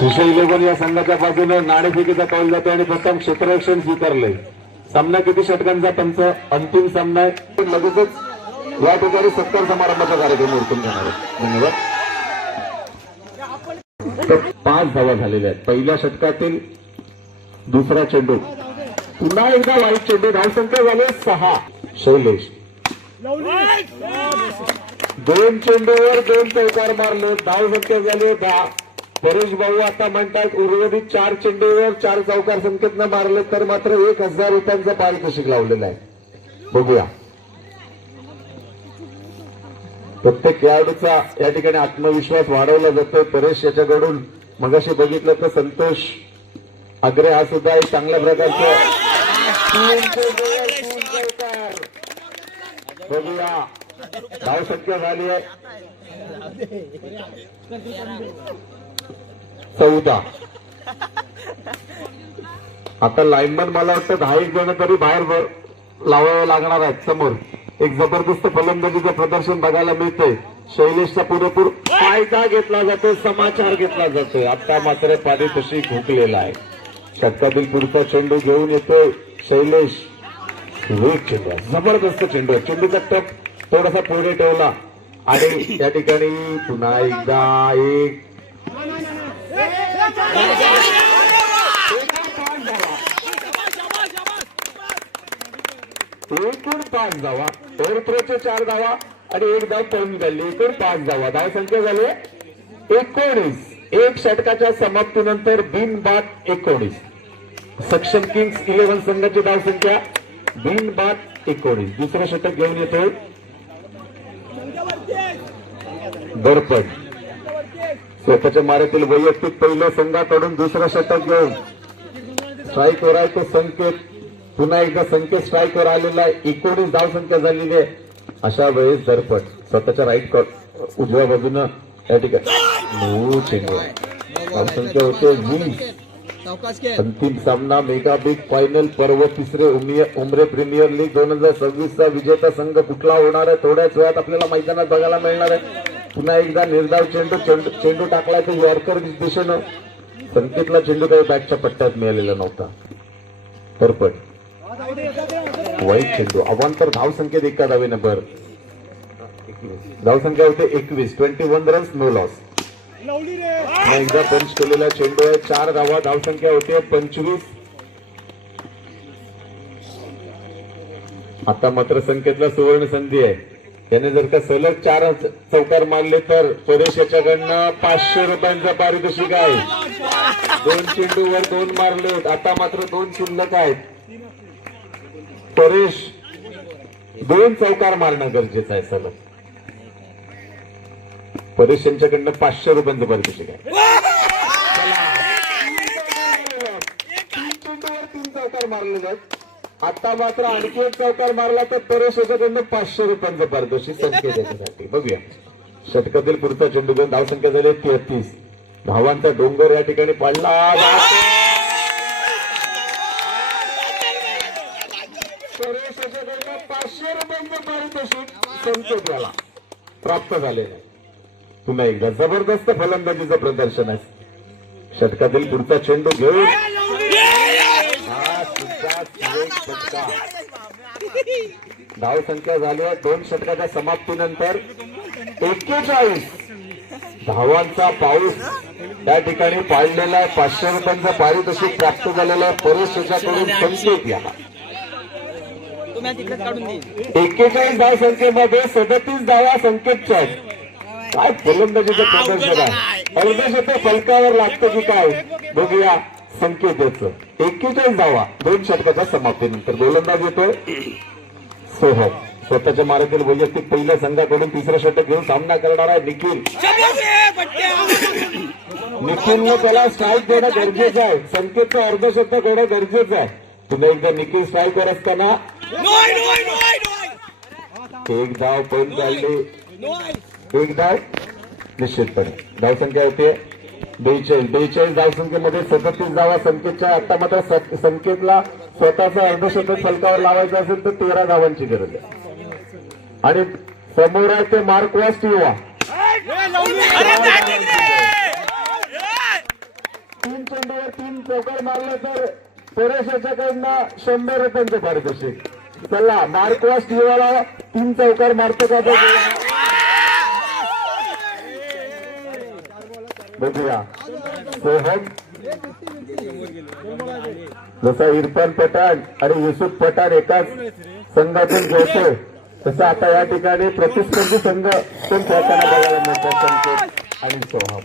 सुशय 11 या संघाच्या बाजूने नाणेफेकीचा कौल जातो आणि प्रथम क्षेत्ररक्षण स्वीकारलंय. सामना किती षटकांचा पंच अंतिम सामना आहे. लगेचच या ठिकाणी सत्कार समारंभाचा कार्यक्रम उरकून घेणार आहे. धन्यवाद. 5 धावा झालेल्या आहेत पहिल्या षटकातील. दुसरा चेंडू पुन्हा एकदा वाईट चेंडू. धावसंख्या झाली 6. शैलेश 2 चेंडूवर 2 चौकार मारले. धावसंख्या झाली 10. परेश भाऊ आता म्हणतात उर्वरित 4 चेंडूवर 4 चौकार संख्येतनं मारले तर मात्र 1000 रुपयांचं पारितोषिक लावलेलं आहे. बघूया प्रत्येक खेळाडूचा या ठिकाणी आत्मविश्वास वाढवला जातोय. परेश याच्याकडून मगाशी बघितलं तर संतोष आग्रे हा सुद्धा एक चांगल्या प्रकारचा बघूया. धावसंख्या झाली आहे 14. आता लाईनमन मला वाटतं 10 जण तरी बाहेर लावावं लागणार आहेत. समोर एक जबरदस्त फलंदाजीचं प्रदर्शन बघायला मिळतंय. शैलेशचा पुरेपूर फायदा घेतला जातो. समाचार घेतला जातोय. आता मात्र पारितोषिक हुकलेला आहे. षटकातील पुढचा चेंडू घेऊन येतोय शैलेश. चेंडू जबरदस्त चेंडू. चेंडूचा टप थोडासा पुढे ठेवला आणि या ठिकाणी पुन्हा एकदा एक एकूण 5 धावा. ओव्हरथ्रोचे 4 धावा आणि 1 धाव पळून काढली. एकूण 5 धावा. धावसंख्या झाली 19. एक षटकाच्या समाप्तीनंतर बिनबाद 19. सक्षम किंग्स 11 संघाची धावसंख्या बिनबाद 19. दुसरं षटक घेऊन येतोय दर्पण. स्वतःच्या माऱ्यातील वैयक्तिक पहिल्या संघाकडून दुसरं षटक घेऊन स्ट्राईकवर आहे तो संकेत. पुन्हा एकदा संकेत स्ट्राईकवर आलेला आहे. 19 धावसंख्या झालेली आहे. अशा वेळेस दर्पण स्वतःच्या राईट उजव्या बाजूनं या ठिकाणी चेंडू. धावसंख्या होते 20. अंतिम सामना मेगा बिग फायनल पर्व 3 उमरे प्रीमियर लीग 2026 चा विजेता संघ कुठला होणार आहे थोड्याच वेळात आपल्याला मैदानात बघायला मिळणार आहे. पुन्हा एकदा निर्धाव चेंडू टाकलाय तो यॉर्कर दिशेनं. संकेतला चेंडू काही बॅटच्या पट्ट्यात मिळालेला नव्हता. दर्पण वाईट चेंडू. अवांतर धावसंख्येत 1 धावे नंबर. धावसंख्या होते 21. 21 रन्स नो लॉस. एकदा पंच केलेला चेंडू आहे 4 धावा. धावसंख्या होते 25. आता मात्र संकेतला सुवर्ण संधी आहे. त्याने जर का सलग 4 चौकार मारले तर परेश याच्याकडनं 500 रुपयांचं पारितोषिक आहे. 2 चेंडूवर 2 मारले. आता मात्र 2 शिल्लक आहेत. परेश 2 चौकार मारणं गरजेचं आहे सलग. परेश यांच्याकडनं 500 रुपयांचं पारितोषिक आहे. 3 चेंडूवर 3 चौकार मारले जात. आता मात्र आणखी 1 चौकार मारला तर परेश याच्याकडनं 500 रुपयांचं पारितोषिक संकेत याच्यासाठी. बघूया षटकातील पुढचा चेंडू घेऊन. धावसंख्या झाली 33. धावांचा डोंगर या ठिकाणी पडला. परेश याच्याकडनं 500 रुपयांचं पारितोषिक संकेत याला प्राप्त झालेलं आहे. पुन्हा एकदा जबरदस्त फलंदाजीचं प्रदर्शन आहे. षटकातील पुढचा चेंडू घेऊन धावसंख्या झाली 2 षटकाच्या समाप्तीनंतर 41 धावांचा पाऊस त्या ठिकाणी पाडलेला आहे. 500 रुपयांचं पारितोषिक प्राप्त झालेलं आहे. परेश याच्याकडून संकेत याला 41 धावसंख्येमध्ये 37 धावा संकेतच्या आहेत. काय फलंदाजीचं प्रदर्शन आहे. अर्धशतक फलकावर लागतं की काय बघूया संकेत याचं. 41 धावा 2 षटकाच्या समाप्तीनंतर. गोलंदाज येतोय सोहम. स्वतःच्या मार्गातील वैयक्तिक पहिल्या संघाकडून 3रं षटक घेऊन सामना करणार आहे निखिल. निखिलने त्याला स्ट्राईक देणं गरजेचं आहे. संकेतचं अर्धशतक होणं गरजेचं आहे. पुन्हा एकदा निखिल स्ट्राईकवर असताना 1 धाव पण काढली. 1 धाव निश्चितपणे. धावसंख्या होते 42 धावसंख्येमध्ये 37 धावा संकेतच्या. आता मात्र संकेतला स्वतःचा अर्धशतक फलकावर लावायचं असेल तर 13 धावांची गरज आहे. आणि समोर आहे ते मार्कवा स्टिवा. 3 चेंडूवर 3 चौकार मारले तर परेश याच्याकडनं 100 रुपयांचं पारितोषिक. चला मार्कवास टीवाला 3 चौकार मारतो का बघूया. सोहम जसा इरफान पठाण आणि युसुफ पठाण एकाच संघातून खेळतोय तसं आता या ठिकाणी प्रतिस्पर्धी संघ पण खेळताना बघायला मिळतात संकेत आणि सोहम.